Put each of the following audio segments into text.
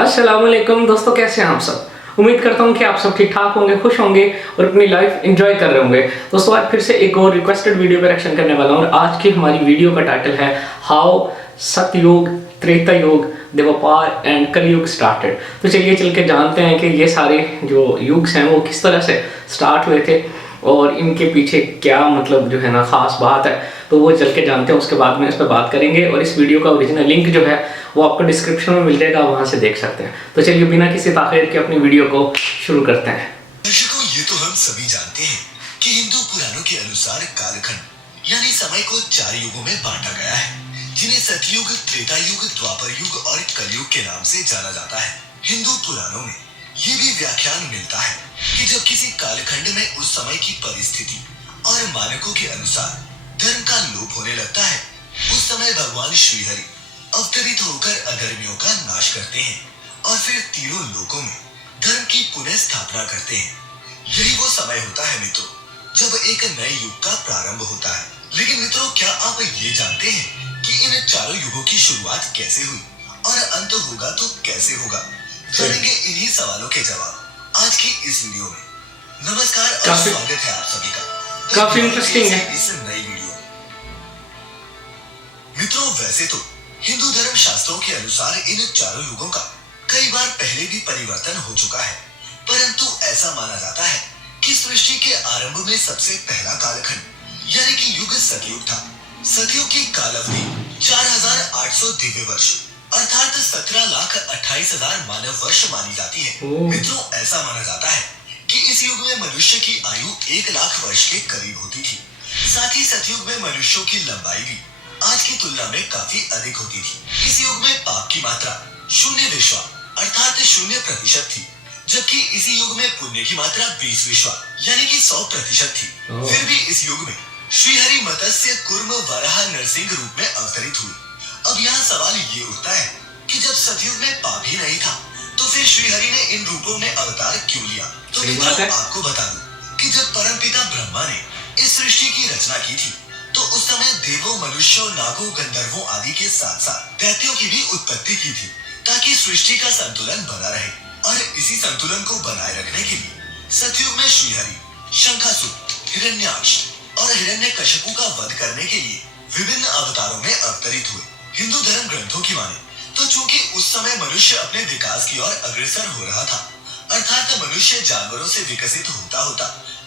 अस्सलाम वालेकुम दोस्तों, कैसे हैं आप सब। उम्मीद करता हूँ कि आप सब ठीक ठाक होंगे, खुश होंगे और अपनी लाइफ एंजॉय कर रहे होंगे। दोस्तों आज फिर से एक और रिक्वेस्टेड वीडियो पर रिएक्शन करने वाला हूँ और आज की हमारी वीडियो का टाइटल है हाउ सतयुग, त्रेता युग, द्वापर एंड कलयुग स्टार्टेड। तो चलिए चल के जानते हैं कि ये सारे जो युग हैं वो किस तरह से स्टार्ट हुए थे और इनके पीछे क्या मतलब जो है ना खास बात है। तो वो चल के जानते हैं, उसके बाद में इस पर बात करेंगे। और इस वीडियो का ओरिजिनल लिंक जो है वो आपको डिस्क्रिप्शन में मिल जाएगा, वहाँ से देख सकते हैं। तो चलिए बिना किसी ताख़ीर के अपनी वीडियो को शुरू करते हैं। दर्शकों, ये तो हम सभी जानते हैं कि हिंदू पुराणों के अनुसार कालखंड यानी समय को 4 युगों में बांटा गया है, जिन्हें सतयुग, त्रेता युग, द्वापर युग और कलयुग के नाम से जाना जाता है। हिंदू पुराणों में ये भी व्याख्यान मिलता है कि जब किसी कालखंड में उस समय की परिस्थिति और मानकों के अनुसार धर्म का लोप होने लगता है, उस समय भगवान श्रीहरि अवतरित होकर अधर्मियों का नाश करते हैं और फिर तीनों लोकों में धर्म की पुनः स्थापना करते हैं। यही वो समय होता है मित्रों, जब एक नए युग का प्रारंभ होता है। लेकिन मित्रों, क्या आप ये जानते हैं कि इन चारों युगों की शुरुआत कैसे हुई और अंत होगा तो कैसे होगा? जानेंगे इन्हीं सवालों के जवाब आज की इस वीडियो में। नमस्कार और स्वागत है आप सभी का काफी इंटरेस्टिंग है इस नई वीडियो। मित्रों, वैसे तो हिंदू धर्म शास्त्रों के अनुसार इन चारों युगों का कई बार पहले भी परिवर्तन हो चुका है, परंतु ऐसा माना जाता है कि सृष्टि के आरंभ में सबसे पहला कालखंड यानी कि युग सतयुग था। सतयुग की कालावधि 4800 दिव्य वर्ष अर्थात 17,28,000 मानव वर्ष मानी जाती है। मित्रों, ऐसा माना जाता है कि इस युग में मनुष्य की आयु 1 लाख वर्ष के करीब होती थी। साथ ही सतयुग में मनुष्यों की लंबाई भी आज की तुलना में काफी अधिक होती थी। इस युग में पाप की मात्रा 0 अर्थात 0% थी, जबकि इसी युग में पुण्य की मात्रा 20 यानी कि 100% थी। फिर भी इस युग में श्रीहरि मत्स्य कूर्म वराह नरसिंह रूप में अवतरित हुए। अब यहाँ सवाल ये उठता है कि जब सतयुग में पाप ही नहीं था तो फिर श्रीहरि ने इन रूपों में अवतार क्यों लिया? तो मित्रों, आपको बता दूं कि जब परमपिता ब्रह्मा ने इस सृष्टि की रचना की थी तो उस समय देवों, मनुष्यों, नागों, गंधर्वों आदि के साथ साथ दैत्यों की भी उत्पत्ति की थी ताकि सृष्टि का संतुलन बना रहे। और इसी संतुलन को बनाए रखने के लिए सतयुग में श्रीहरि शंखासुर, हिरण्याक्ष और हिरण्यकशिपु का वध करने के लिए विभिन्न अवतारों में अवतरित हुए। हिंदू धर्म ग्रंथों की माने तो चूंकि उस समय मनुष्य अपने विकास की ओर अग्रसर हो रहा था, अर्थात मनुष्य जानवरों से विकसित होता होता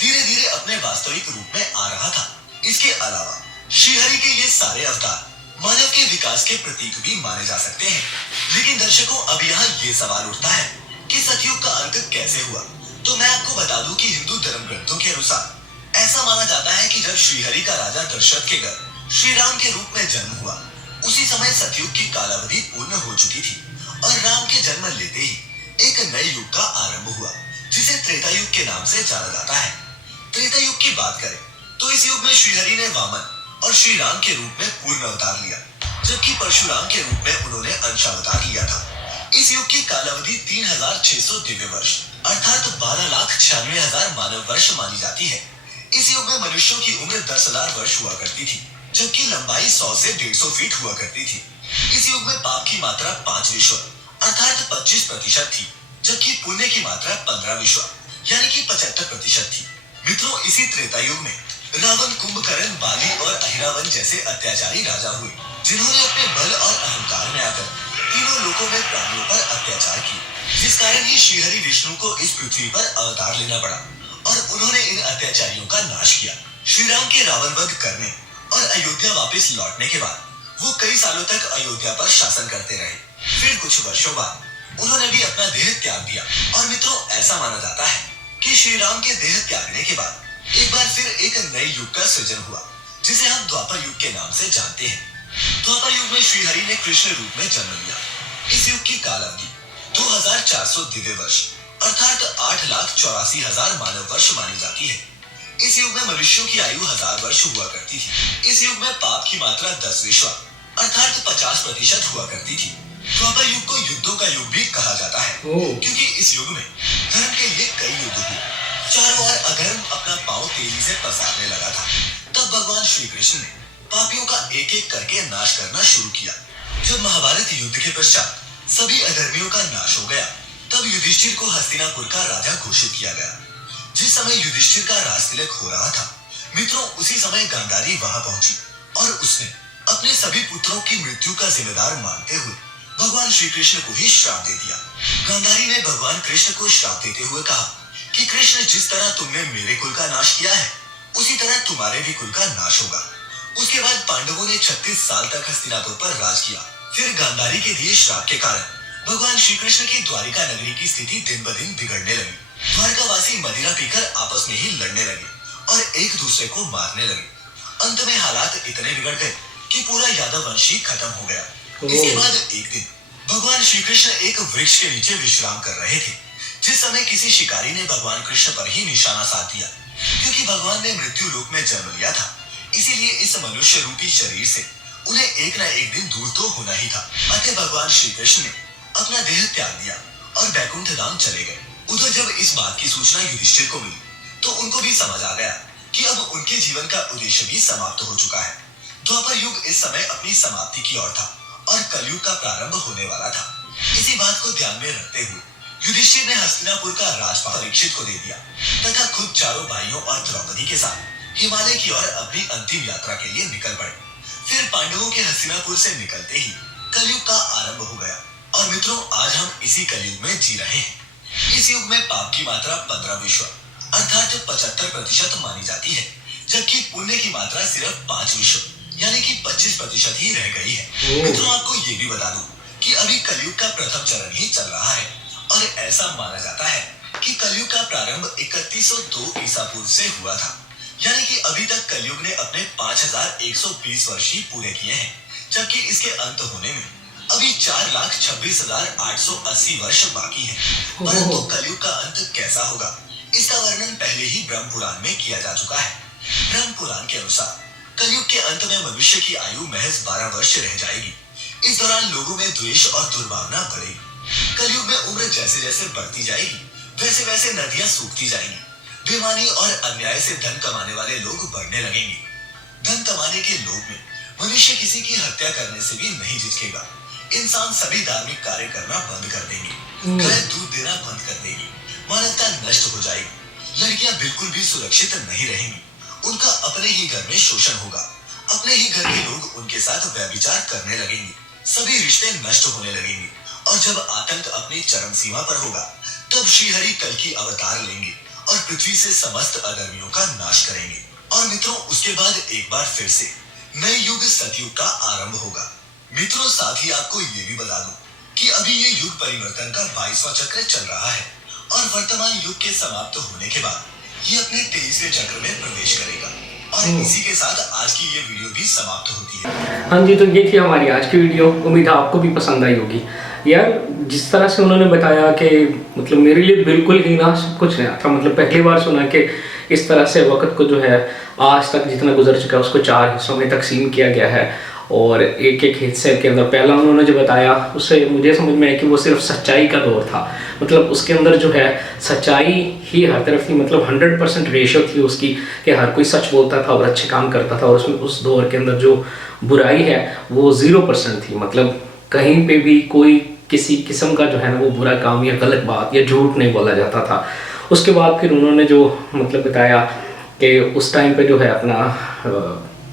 धीरे धीरे अपने वास्तविक रूप में आ रहा था। इसके अलावा श्रीहरि के ये सारे अवतार मानव के विकास के प्रतीक भी माने जा सकते हैं। लेकिन दर्शकों, अब यहाँ ये सवाल उठता है कि सतयुग का अंत कैसे हुआ? तो मैं आपको बता दूं कि हिंदू धर्म ग्रंथों के अनुसार ऐसा माना जाता है कि जब श्रीहरि का राजा दशरथ के घर श्री राम के रूप में जन्म हुआ, उसी समय सतयुग की कालावधि पूर्ण हो चुकी थी और राम के जन्म लेते ही एक नए युग का आरंभ हुआ, जिसे त्रेता युग के नाम से जाना जाता है। त्रेता युग की बात करें तो इस युग में श्रीहरि ने वामन और श्री राम के रूप में पूर्ण अवतार लिया, जबकि परशुराम के रूप में उन्होंने अंशावतार लिया था। इस युग की कालावधि 3,600 दिव्य वर्ष अर्थात 12,96,000 मानव वर्ष मानी जाती है। इस युग में मनुष्यों की उम्र 10,000 वर्ष हुआ करती थी, जबकि लंबाई 100 से 150 फीट हुआ करती थी। इस युग में पाप की मात्रा 5 अर्थात 25% थी, जबकि पुण्य की मात्रा 15 यानी कि 75% थी। मित्रों, इसी त्रेता युग में रावण, कुंभकर्ण, बाली और अहिरावण जैसे अत्याचारी राजा हुए, जिन्होंने अपने बल और अहंकार में आकर तीनों लोकों में प्राणियों पर अत्याचार किया, जिस कारण ही श्रीहरि विष्णु को इस पृथ्वी पर अवतार लेना पड़ा और उन्होंने इन अत्याचारियों का नाश किया। श्री राम के रावण वध करने और अयोध्या वापस लौटने के बाद वो कई सालों तक अयोध्या पर शासन करते रहे। फिर कुछ वर्षों बाद उन्होंने भी अपना देह त्याग दिया। और मित्रों, ऐसा माना जाता है कि श्री राम के देह त्यागने के बाद एक बार फिर एक नए युग का सृजन हुआ, जिसे हम द्वापर युग के नाम से जानते हैं। द्वापर युग में श्रीहरि ने कृष्ण रूप में जन्म लिया। इस युग की कालावधि 2,400 दिव्य वर्ष अर्थात 8,84,000 मानव वर्ष मानी जाती है। इस युग में मनुष्यों की आयु 1000 वर्ष हुआ करती थी। इस युग में पाप की मात्रा 10 अर्थात 50% हुआ करती थी। द्वापर युग को युद्धों का युग भी कहा जाता है, क्योंकि इस युग में धर्म के लिए कई युद्ध हुए। चारों ओर अधर्म अपना पांव तेजी से पसारने लगा था। तब भगवान श्री कृष्ण ने पापियों का एक एक करके नाश करना शुरू किया। जब महाभारत युद्ध के पश्चात सभी अधर्मियों का नाश हो गया। तब युधिष्ठिर को हस्तिनापुर का राजा घोषित किया गया। जिस समय युधिष्ठिर का राजतिलक हो रहा था, मित्रों, उसी समय गांधारी वहां पहुंची और उसने अपने सभी पुत्रों की मृत्यु का जिम्मेदार मानते हुए भगवान श्री कृष्ण को ही श्राप दे दिया। गांधारी ने भगवान कृष्ण को श्राप देते हुए कहा कि कृष्ण, जिस तरह तुमने मेरे कुल का नाश किया है, उसी तरह तुम्हारे भी कुल का नाश होगा। उसके बाद पांडवों ने 36 साल तक हस्तिनापुर पर राज किया। फिर गांधारी के दिए श्राप के कारण भगवान श्री कृष्ण की द्वारिका नगरी की स्थिति दिन ब दिन बिगड़ने लगी। द्वारकावासी मदिरा पीकर आपस में ही लड़ने लगे और एक दूसरे को मारने लगे। अंत में हालात इतने बिगड़ गए कि पूरा यादव वंश ही खत्म हो गया। इसके बाद एक दिन भगवान श्री कृष्ण एक वृक्ष के नीचे विश्राम कर रहे थे, जिस समय किसी शिकारी ने भगवान कृष्ण पर ही निशाना साध दिया। क्योंकि भगवान ने मृत्यु लोक में जन्म लिया था, इसीलिए इस मनुष्य रूपी शरीर से उन्हें एक न एक दिन दूर तो होना ही था। अतः भगवान श्री कृष्ण ने अपना देह त्याग दिया और वैकुंठ धाम चले गए। उधर जब इस बात की सूचना युधिष्ठिर को मिली, तो उनको भी समझ आ गया कि अब उनके जीवन का उद्देश्य भी समाप्त हो चुका है। द्वापर युग इस समय अपनी समाप्ति की ओर था और कलयुग का प्रारंभ होने वाला था। इसी बात को ध्यान में रखते हुए युधिष्ठिर ने हस्तिनापुर का राजपाल परीक्षित को दे दिया तथा खुद चारों भाइयों और द्रौपदी के साथ हिमालय की ओर अपनी अंतिम यात्रा के लिए निकल पड़े। फिर पांडवों के हस्तिनापुर से निकलते ही कलयुग का आरंभ हो गया। और मित्रों, आज हम इसी कलयुग में जी रहे हैं। इस युग में पाप की मात्रा 15 विश्व अर्थात 75% मानी जाती है, जबकि पुण्य की मात्रा सिर्फ 5 विश्व यानी कि 25% ही रह गई है। मित्रों, आपको ये भी बता दूं कि अभी कलयुग का प्रथम चरण ही चल रहा है और ऐसा माना जाता है कि कलयुग का प्रारंभ 3102 ईसा पूर्व से हुआ था। यानी कि अभी तक कलयुग ने अपने 5120 वर्ष ही पूरे किए हैं, जबकि इसके अंत होने में अभी 4,26,880 वर्ष बाकी है। परंतु कलयुग का अंत कैसा होगा, इसका वर्णन पहले ही ब्रह्म पुराण में किया जा चुका है। ब्रह्म पुराण के अनुसार कलयुग के अंत में मनुष्य की आयु महज 12 वर्ष रह जाएगी। इस दौरान लोगों में द्वेष और दुर्भावना बढ़ेगी। कलयुग में उम्र जैसे जैसे बढ़ती जाएगी, वैसे वैसे नदियां सूखती जाएंगी। बेईमानी और अन्याय से धन कमाने वाले लोग बढ़ने लगेंगे। धन कमाने के लोभ में मनुष्य किसी की हत्या करने से भी नहीं झिझकेगा। इंसान सभी धार्मिक कार्य करना बंद कर देंगे। गाय दूध देना बंद कर देगी। मानवता नष्ट हो जाएगी। लड़कियां बिल्कुल भी सुरक्षित नहीं रहेंगी। उनका अपने ही घर में शोषण होगा। अपने ही घर के लोग उनके साथ व्यभिचार करने लगेंगे। सभी रिश्ते नष्ट होने लगेंगे। और जब आतंक अपनी चरम सीमा पर होगा, तब श्रीहरि कल की अवतार लेंगे और पृथ्वी से समस्त अधर्मियों का नाश करेंगे। और मित्रों, उसके बाद एक बार फिर से नए युग सतयुग का आरंभ होगा। मित्रों, साथ ही आपको ये भी बता दूं कि अभी ये युग परिवर्तन का 22वां चक्र चल रहा है और वर्तमान युग के समाप्त होने के बाद ये अपने 23वें चक्र में प्रवेश करेगा। और इसी के साथ आज की ये वीडियो भी समाप्त होती है। हाँ जी, तो ये थी हमारी आज की वीडियो। उम्मीद है आपको भी पसंद आई होगी। यार, जिस तरह से उन्होंने बताया कि मतलब मेरे लिए बिल्कुल ही ना सब कुछ नया था। मतलब पहली बार सुना कि इस तरह से वक्त को जो है आज तक जितना गुजर चुका है उसको 4 हिस्सों में तकसीम किया गया है और एक एक हिस्से के अंदर पहला उन्होंने जो बताया उससे मुझे समझ में आया कि वो सिर्फ सच्चाई का दौर था। मतलब उसके अंदर जो है सच्चाई ही हर तरफ थी। मतलब 100% रेशो थी उसकी कि हर कोई सच बोलता था और अच्छे काम करता था। और उसमें उस दौर के अंदर जो बुराई है वो 0% थी। मतलब कहीं पे भी कोई किसी किस्म का जो है ना वो बुरा काम या गलत बात या झूठ नहीं बोला जाता था। उसके बाद फिर उन्होंने जो मतलब बताया कि उस टाइम पे जो है अपना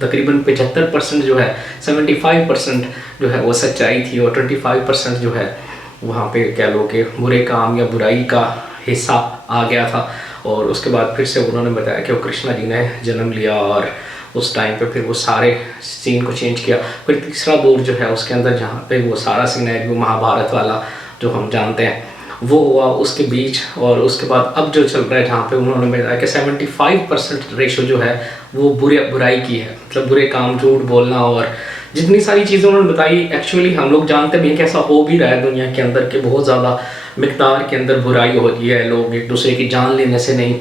तकरीबन 75% जो है 75% जो है वो सच्चाई थी और 25% जो है वहाँ पे कह लो कि बुरे काम या बुराई का हिस्सा आ गया था। और उसके बाद फिर से उन्होंने बताया कि वो कृष्णा जी ने जन्म लिया और उस टाइम पे फिर वो सारे सीन को चेंज किया। फिर तीसरा दौर जो है उसके अंदर जहाँ पे वो सारा सिनेरियो महाभारत वाला जो हम जानते हैं वो हुआ उसके बीच। और उसके बाद अब जो चल रहा है जहाँ पे उन्होंने बताया कि 75% रेशो जो है वो बुराई की है। मतलब बुरे काम, झूठ बोलना और जितनी सारी चीज़ें उन्होंने बताई एक्चुअली हम लोग जानते भी हैं कि ऐसा हो भी रहा है दुनिया के अंदर कि बहुत ज़्यादा मिकदार के अंदर बुराई हो रही है। लोग एक दूसरे की जान लेने से नहीं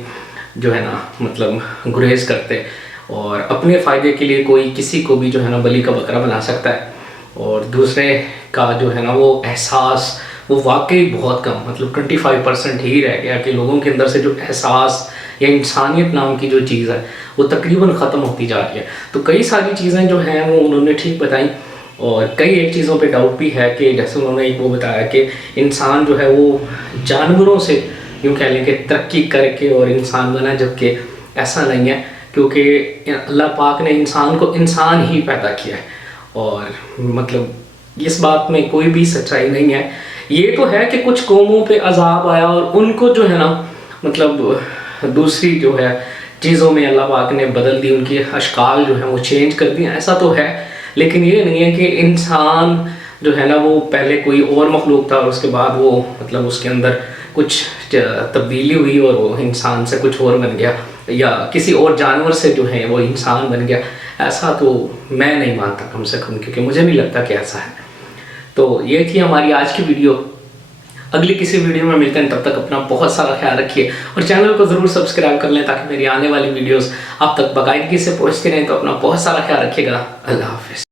जो है ना मतलब गुरेज करते और अपने फ़ायदे के लिए कोई किसी को भी जो है ना बलि का बकरा बना सकता है। और दूसरे का जो है ना वो एहसास वो वाकई बहुत कम, मतलब 25% ही रह गया कि लोगों के अंदर से जो एहसास या इंसानियत नाम की जो चीज़ है वो तकरीबन ख़त्म होती जा रही है। तो कई सारी चीज़ें जो हैं वो उन्होंने ठीक बताई और कई एक चीज़ों पे डाउट भी है कि जैसे उन्होंने एक वो बताया कि इंसान जो है वो जानवरों से यूँ कह लें कि तरक्की करके और इंसान बना, जबकि ऐसा नहीं है, क्योंकि अल्लाह पाक ने इंसान को इंसान ही पैदा किया है और मतलब इस बात में कोई भी सच्चाई नहीं है। ये तो है कि कुछ कौमों पे अजाब आया और उनको जो है ना मतलब दूसरी जो है चीज़ों में अल्लाह पाक ने बदल दी, उनकी अशकाल जो है वो चेंज कर दिया, ऐसा तो है। लेकिन ये नहीं है कि इंसान जो है ना वो पहले कोई और मखलूक था और उसके बाद वो मतलब उसके अंदर कुछ तब्दीली हुई और वो इंसान से कुछ और बन गया या किसी और जानवर से जो है वो इंसान बन गया। ऐसा तो मैं नहीं मानता कम से कम, क्योंकि मुझे नहीं लगता कि ऐसा है। तो ये थी हमारी आज की वीडियो। अगली किसी वीडियो में मिलते हैं, तब तक अपना बहुत सारा ख्याल रखिए और चैनल को ज़रूर सब्सक्राइब कर लें ताकि मेरी आने वाली वीडियोस आप तक बाकायदगी से पहुंचती रहें। तो अपना बहुत सारा ख्याल रखिएगा। अल्लाह हाफिज़।